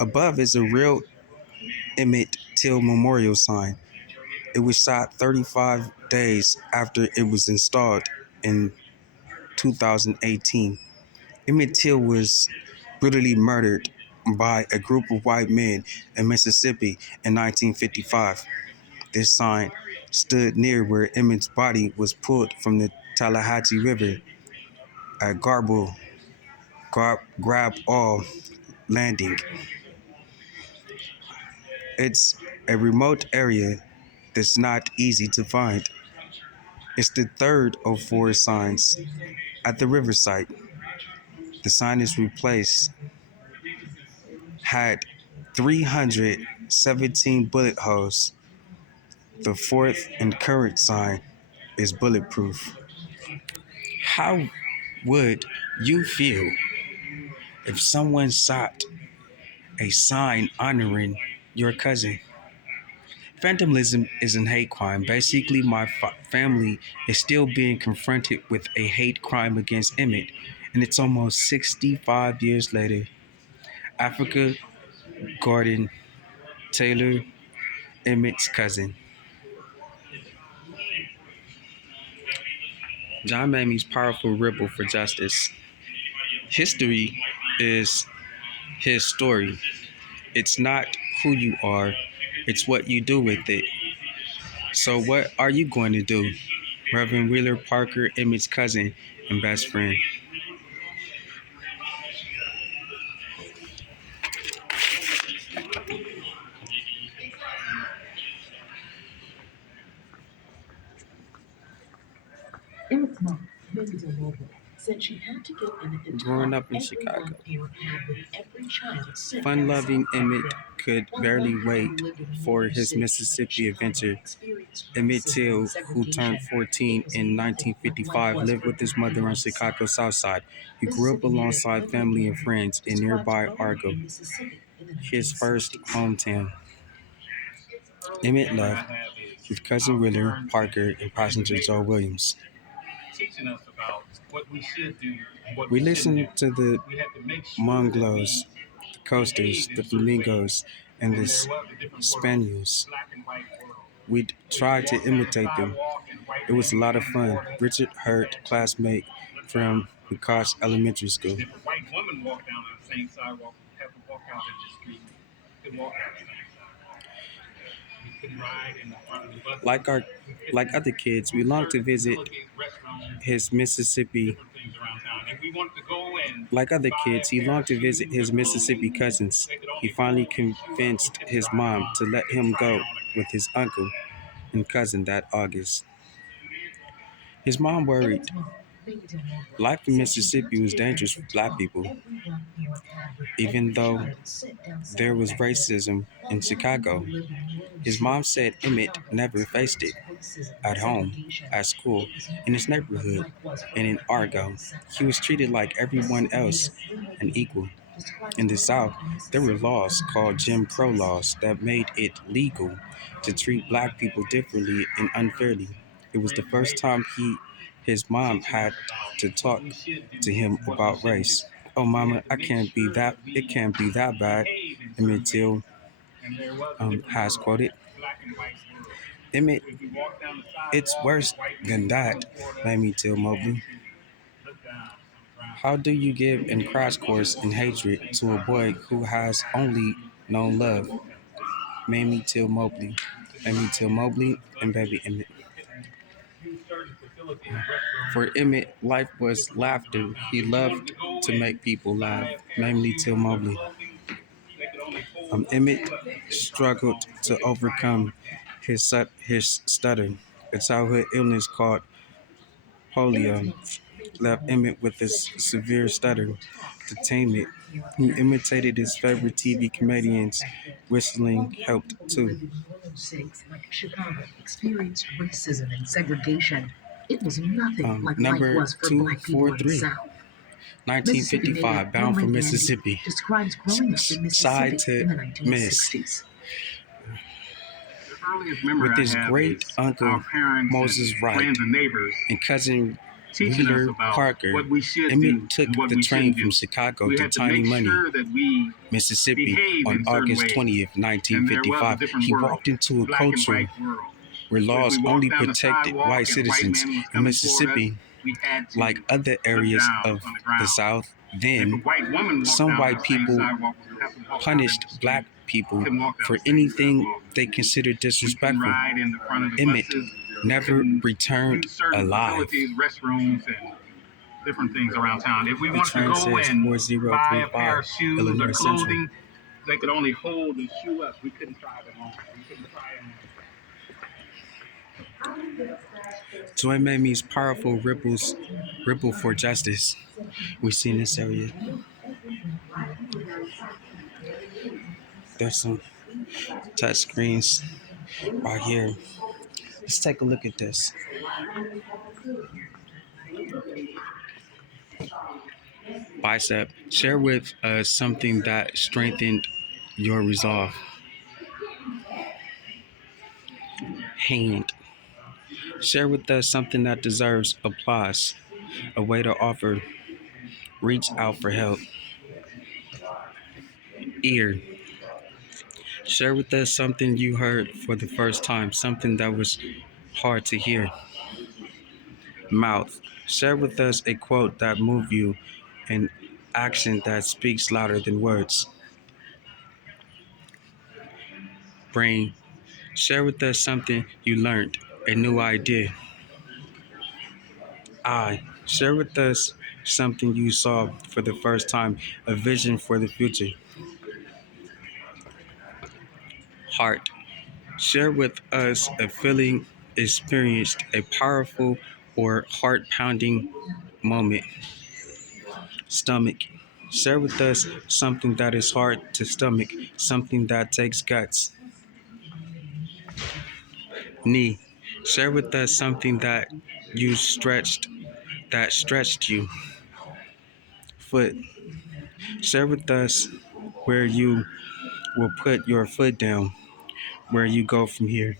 Above is a real Emmett Till memorial sign. It was shot 35 days after it was installed in 2018. Emmett Till was brutally murdered by a group of white men in Mississippi in 1955. This sign stood near where Emmett's body was pulled from the Tallahatchie River at Grab All Landing. It's a remote area that's not easy to find. It's the third of four signs at the riverside. The sign is replaced, had 317 bullet holes. The fourth and current sign is bulletproof. How would you feel if someone shot a sign honoring your cousin? Vandalism is a hate crime. Basically, my family is still being confronted with a hate crime against Emmett, and it's almost 65 years later. Africa Gordon Taylor, Emmett's cousin. John Mamie's powerful ripple for justice. History is his story. It's not who you are, it's what you do with it. So, what are you going to do? Reverend Wheeler Parker, Emmett's cousin and best friend. Emmett's mom, Mrs. O'Rourke, said she had to get Emmett the Growing time up in every Chicago, black parent had with every child sent fun-loving outside Emmett them. could barely wait for his Mississippi adventure. Emmett Till, who turned 14 in 1955, lived with his mother on Chicago's South Side. He grew up alongside family and friends in nearby Argo, his first hometown. Emmett left with cousin Wheeler Parker and passenger Joe Williams. We listened to the Monglos, the Coasters, the Flamingos, and the Spaniels. We tried to imitate them. It was a lot of fun. Richard Hurt, classmate from McCosh Elementary School. Like our, like other kids, we longed to visit his Mississippi. Like other kids, he longed to visit his Mississippi cousins. He finally convinced his mom to let him go with his uncle and cousin that August. His mom worried. Life in Mississippi was dangerous for black people. Even though there was racism in Chicago, his mom said Emmett never faced it. At home, at school, in his neighborhood, and in Argo, he was treated like everyone else, an equal. In the South, there were laws called Jim Crow laws that made it legal to treat black people differently and unfairly. It was the first time his mom had to talk to him about race. Oh, mama, it can't be that bad, Emmett Till has quoted. Emmett, it's worse than that, Mamie Till Mobley. How do you give a crash course in hatred to a boy who has only known love? Mamie Till Mobley. Mamie Till Mobley and Baby Emmett. For Emmett, life was laughter. He loved to make people laugh. Mamie Till Mobley. Emmett struggled to overcome his stutter. A childhood illness called polio left Emmett with a severe stutter. To tame it, he imitated his favorite TV comedians. Whistling helped too. Cities like Chicago experienced racism and segregation. It was nothing like life Number was for black people in the 243. South. 1955, Bound for Mississippi. Describes growing up in Side Mississippi to in the miss. 1960s. With his great uncle Moses Wright and cousin teaching us Wheeler about Parker, what we should Emmett do took and what the we train shouldn't from do. Chicago We to had to Tiny make Money, sure that we Mississippi behave on in certain August ways. 20th, And there was a 1955. different He world, walked into a black and culture white world. where So if laws we only walked down the protected sidewalk white and a white citizens. man was In coming toward us, Mississippi, we had to like other look areas down of on the the ground. South, And if a then white woman walked some down white that same people sidewalk, we would have to walk down in punished the street. black people Couldn't walk down for the same anything sidewalk. they considered We couldn't disrespectful. ride in the front of the Emmett buses. We never couldn't returned use certain alive. facilities, restrooms, and different things around town. If we The wanted to train go says and buy a 4035 pair of shoes or Illinois Central. clothing, they could only hold the shoe up. We couldn't try them on. We couldn't try them on. Joy Mamie's powerful ripple for justice. We see in this area. There's some touch screens right here. Let's take a look at this. Bicep. Share with us something that strengthened your resolve. Hand. Share with us something that deserves applause. A way to offer. Reach out for help. Ear. Share with us something you heard for the first time, something that was hard to hear. Mouth. Share with us a quote that moved you, an action that speaks louder than words. Brain. Share with us something you learned, a new idea. Eye. Share with us something you saw for the first time, a vision for the future. Heart. Share with us a feeling experienced, a powerful or heart pounding moment. Stomach. Share with us something that is hard to stomach, something that takes guts. Knee. Share with us something that stretched you. Foot. Share with us where you will put your foot down, where you go from here.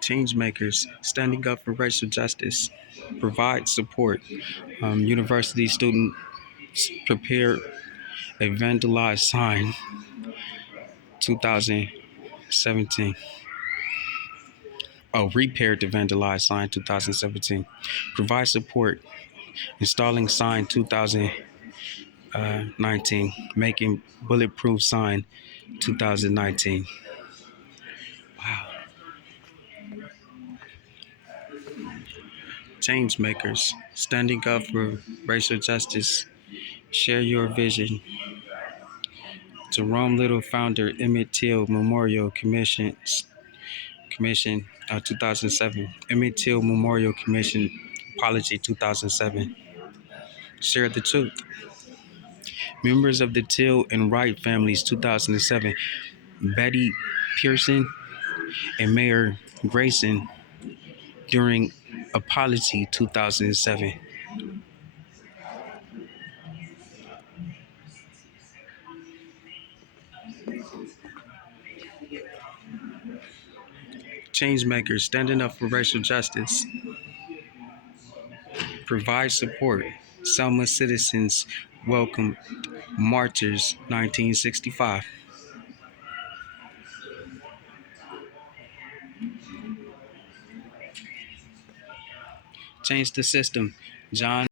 Change makers standing up for racial justice. Provide support. University students prepare a vandalized sign 2017. Oh, repaired the vandalized sign 2017. Provide support. Installing sign 2019. Making bulletproof sign 2019. Wow. Change makers standing up for racial justice. Share your vision. Jerome Little founder Emmett Till Memorial Commission 2007. Emmett Till Memorial Commission Apology 2007. Share the truth. Members of the Till and Wright families 2007. Betty Pearson and Mayor Grayson during Apology 2007. Changemakers standing up for racial justice. Provide support. Selma citizens welcome martyrs 1965. Change the system. John